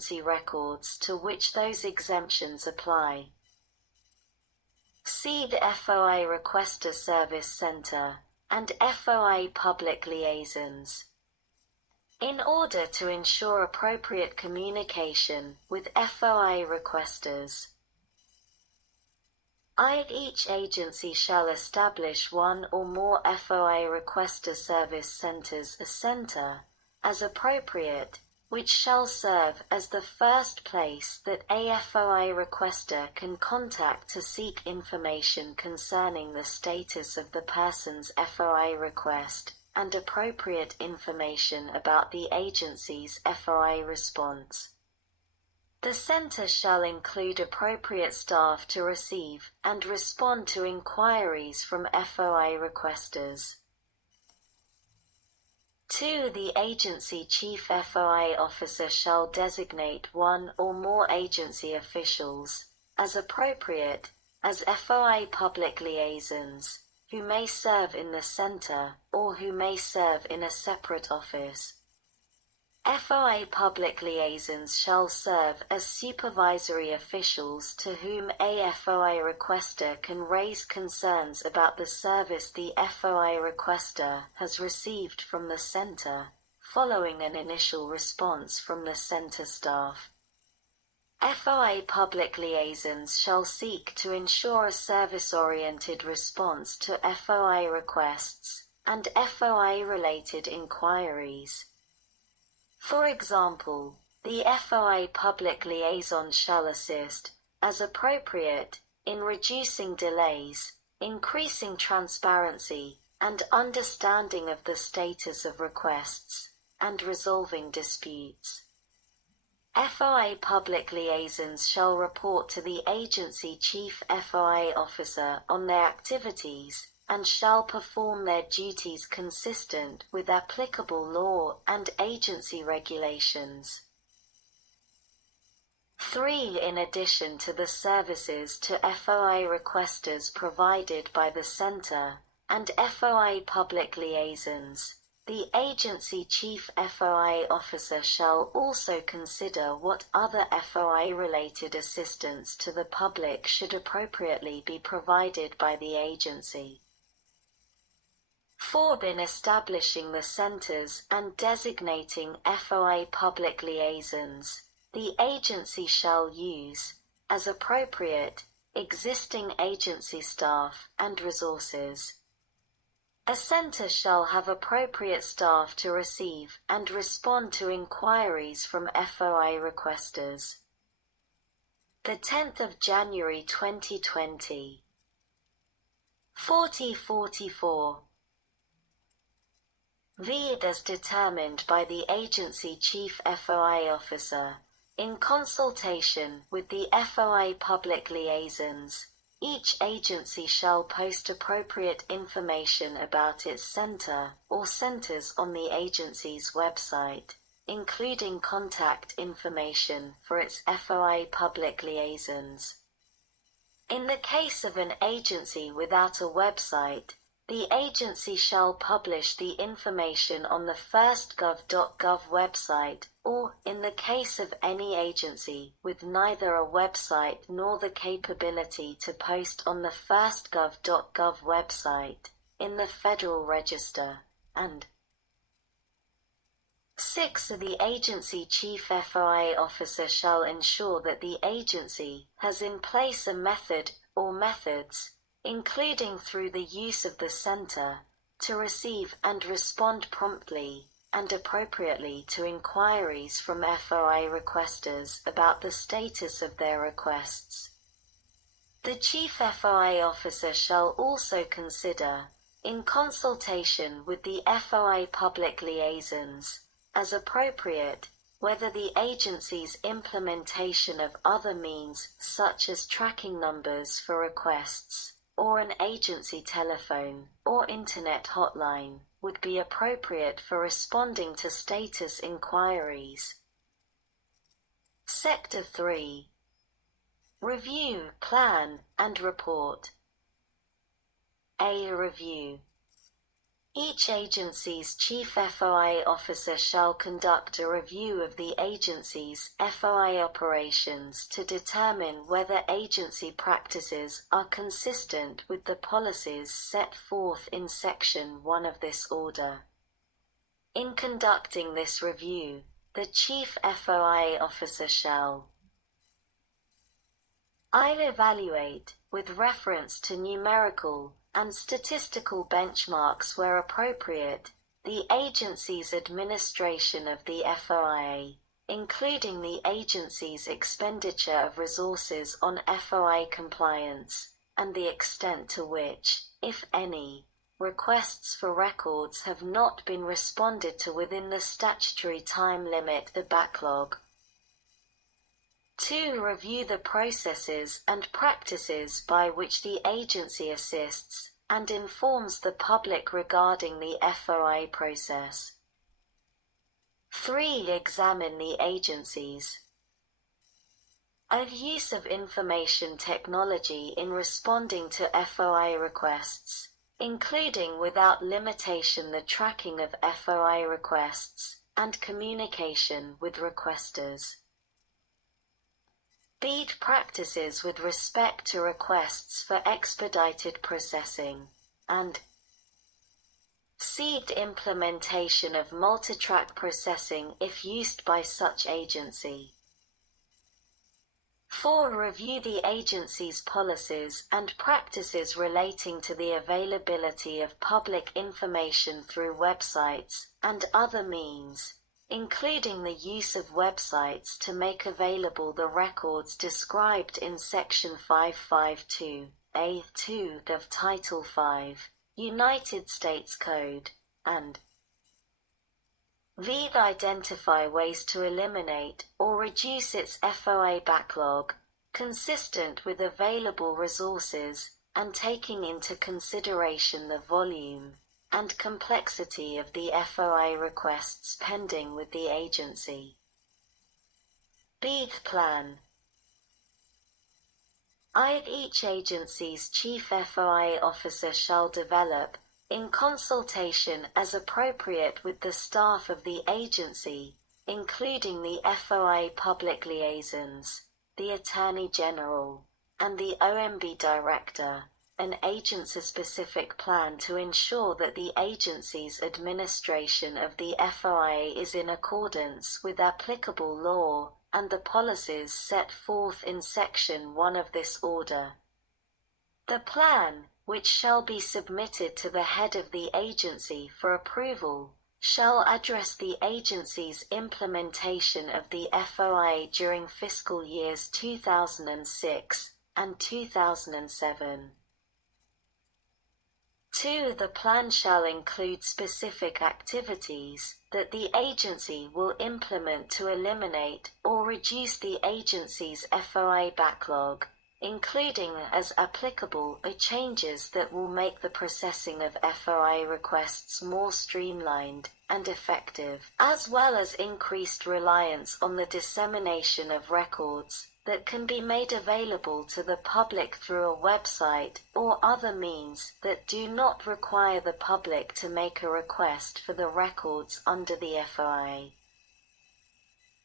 agency records to which those exemptions apply. See the FOI Requester Service Center and FOI Public Liaisons. In order to ensure appropriate communication with FOI requesters, each agency shall establish one or more FOI Requester Service Centers, a center, as appropriate, which shall serve as the first place that a FOI requester can contact to seek information concerning the status of the person's FOI request, and appropriate information about the agency's FOI response. The center shall include appropriate staff to receive and respond to inquiries from FOI requesters. 2. The agency chief FOI officer shall designate one or more agency officials, as appropriate, as FOI public liaisons, who may serve in the center, or who may serve in a separate office. FOI public liaisons shall serve as supervisory officials to whom a FOI requester can raise concerns about the service the FOI requester has received from the center, following an initial response from the center staff. FOI public liaisons shall seek to ensure a service-oriented response to FOI requests and FOI-related inquiries. For example, the FOI public liaison shall assist, as appropriate, in reducing delays, increasing transparency and understanding of the status of requests, and resolving disputes. FOI public liaisons shall report to the agency chief FOI officer on their activities, and shall perform their duties consistent with applicable law and agency regulations. 3. In addition to the services to FOI requesters provided by the Center and FOI public liaisons, the agency chief FOI officer shall also consider what other FOI-related assistance to the public should appropriately be provided by the agency. 4. In establishing the centers and designating FOI public liaisons, the agency shall use, as appropriate, existing agency staff and resources. A center shall have appropriate staff to receive and respond to inquiries from FOI requesters. The 10th of January 2020. 4044. V. As determined by the agency chief FOI officer, in consultation with the FOI public liaisons, each agency shall post appropriate information about its center or centers on the agency's website, including contact information for its FOI public liaisons. In the case of an agency without a website, the agency shall publish the information on the firstgov.gov website, or, in the case of any agency with neither a website nor the capability to post on the firstgov.gov website, in the Federal Register, and 6. The agency chief FOI officer shall ensure that the agency has in place a method or methods, including through the use of the center, to receive and respond promptly and appropriately to inquiries from FOI requesters about the status of their requests. The chief FOI officer shall also consider, in consultation with the FOI public liaisons, as appropriate, whether the agency's implementation of other means such as tracking numbers for requests, or an agency telephone or internet hotline, would be appropriate for responding to status inquiries. Sector 3. Review, Plan, and Report. A. Review. Each agency's chief FOI officer shall conduct a review of the agency's FOI operations to determine whether agency practices are consistent with the policies set forth in Section 1 of this order. In conducting this review, the chief FOI officer shall evaluate, with reference to numerical and statistical benchmarks where appropriate, the agency's administration of the FOIA, including the agency's expenditure of resources on FOI compliance, and the extent to which, if any, requests for records have not been responded to within the statutory time limit, the backlog. 2. Review the processes and practices by which the agency assists and informs the public regarding the FOI process. 3. Examine the agency's use of information technology in responding to FOI requests, including without limitation the tracking of FOI requests and communication with requesters. Practices with respect to requests for expedited processing, and implementation of multi-track processing if used by such agency. 4. Review the agency's policies and practices relating to the availability of public information through websites and other means, including the use of websites to make available the records described in Section 552(a)(2) of Title 5, United States Code, and identify ways to eliminate or reduce its FOA backlog, consistent with available resources and taking into consideration the volume and complexity of the FOI requests pending with the agency. Plan. Each agency's chief FOI officer shall develop, in consultation as appropriate with the staff of the agency, including the FOI public liaisons, the Attorney General, and the Omb Director, an agency-specific plan to ensure that the agency's administration of the FOI is in accordance with applicable law and the policies set forth in Section 1 of this order. The plan, which shall be submitted to the head of the agency for approval, shall address the agency's implementation of the FOI during fiscal years 2006 and 2007. 2. The plan shall include specific activities that the agency will implement to eliminate or reduce the agency's FOI backlog, including, as applicable, changes that will make the processing of FOI requests more streamlined and effective, as well as increased reliance on the dissemination of records that can be made available to the public through a website or other means that do not require the public to make a request for the records under the FOI.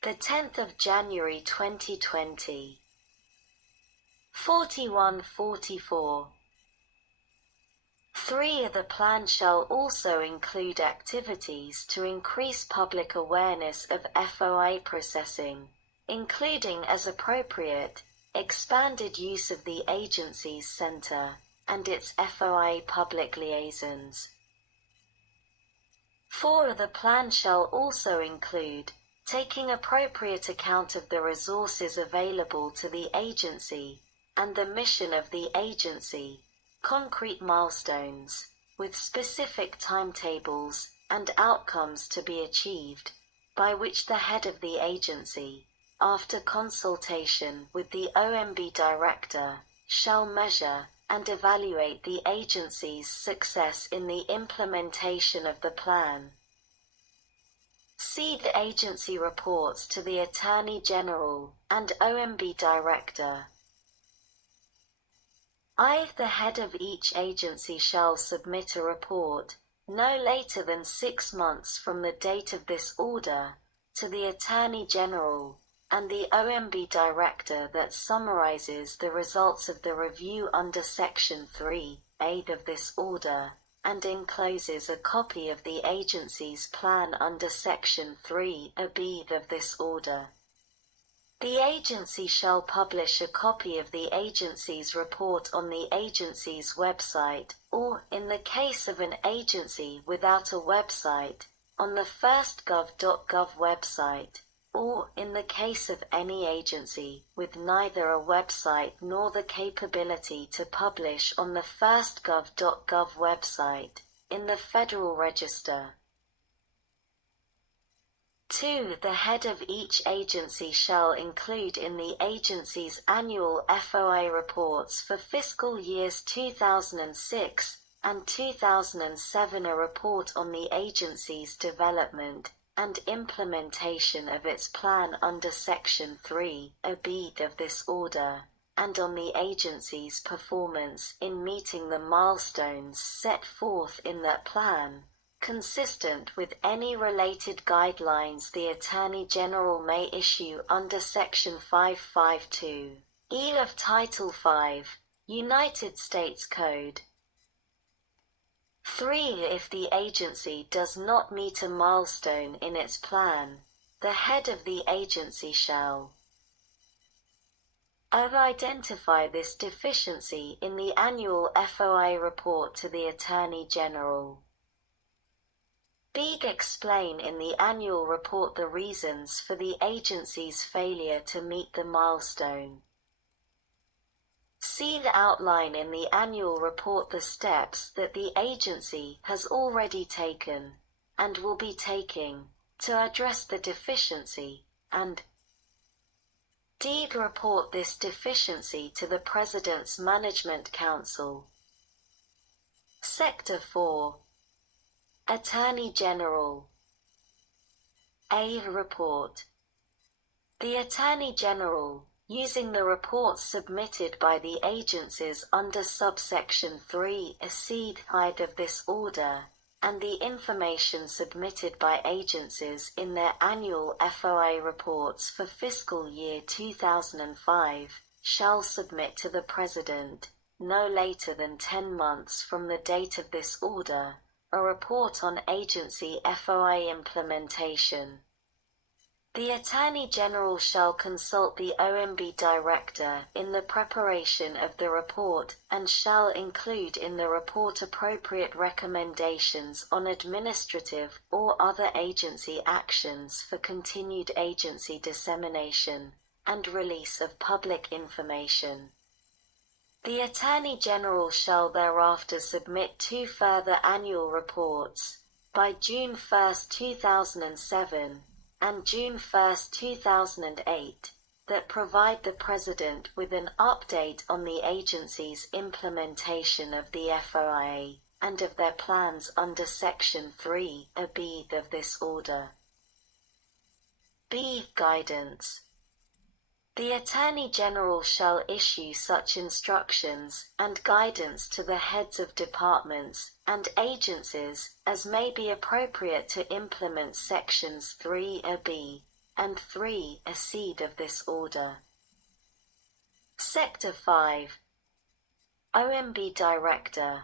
10th of January 2020. 4144. 3. The plan shall also include activities to increase public awareness of FOI processing, including, as appropriate, expanded use of the agency's center and its FOI public liaisons. 4. The plan shall also include taking appropriate account of the resources available to the agency and the mission of the agency, concrete milestones, with specific timetables and outcomes to be achieved, by which the head of the agency, after consultation with the Omb Director, shall measure and evaluate the agency's success in the implementation of the plan. See the agency reports to the Attorney General and Omb Director. The head of each agency shall submit a report no later than 6 months from the date of this order, to the Attorney General and the OMB Director that summarizes the results of the review under Section 3(a) of this order, and encloses a copy of the agency's plan under Section 3(b) of this order. The agency shall publish a copy of the agency's report on the agency's website, or, in the case of an agency without a website, on the firstgov.gov website, or, in the case of any agency with neither a website nor the capability to publish on the firstgov.gov website, in the Federal Register. 2. The head of each agency shall include in the agency's annual FOI reports for fiscal years 2006 and 2007 a report on the agency's development and implementation of its plan under Section 3(b) of this order, and on the agency's performance in meeting the milestones set forth in that plan, consistent with any related guidelines the Attorney General may issue under Section 552(e) of Title V, United States Code. 3. If the agency does not meet a milestone in its plan, the head of the agency shall identify this deficiency in the annual FOI report to the Attorney General. Explain in the annual report the reasons for the agency's failure to meet the milestone. Outline in the annual report the steps that the agency has already taken, and will be taking, to address the deficiency, and report this deficiency to the President's Management Council. Sector 4. Attorney General. A. Report. The Attorney General, using the reports submitted by the agencies under subsection 3(c) of this order, and the information submitted by agencies in their annual FOI reports for fiscal year 2005, shall submit to the President, no later than 10 months from the date of this order, a report on agency FOI implementation. The Attorney General shall consult the OMB Director in the preparation of the report and shall include in the report appropriate recommendations on administrative or other agency actions for continued agency dissemination and release of public information. The Attorney General shall thereafter submit 2 further annual reports, by June 1, 2007, and June 1, 2008, that provide the President with an update on the agency's implementation of the FOIA and of their plans under Section 3(b) of this order. Guidance. The Attorney General shall issue such instructions and guidance to the heads of departments and agencies as may be appropriate to implement Sections 3(b) and 3(c) of this order. Sector 5. OMB Director.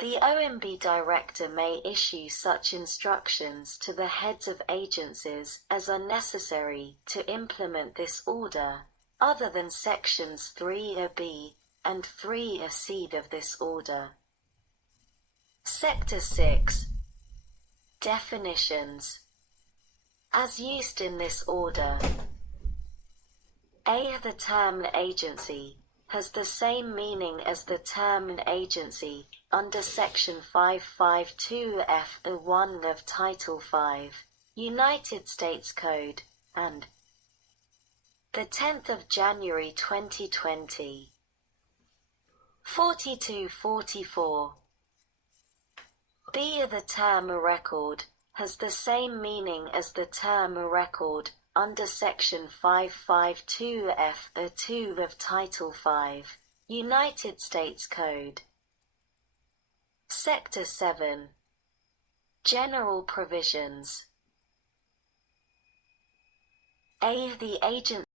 The OMB Director may issue such instructions to the heads of agencies as are necessary to implement this order, other than Sections 3(b) and 3(c) of this order. Sector 6. Definitions. As used in this order. A. The term agency has the same meaning as the term agency under Section 552(f)(1) of Title V, United States Code, and the 10th of January 2020. 4244. B. The term record has the same meaning as the term record under Section 552(f)(2) of Title V, United States Code. Sector 7. General Provisions. A. The agency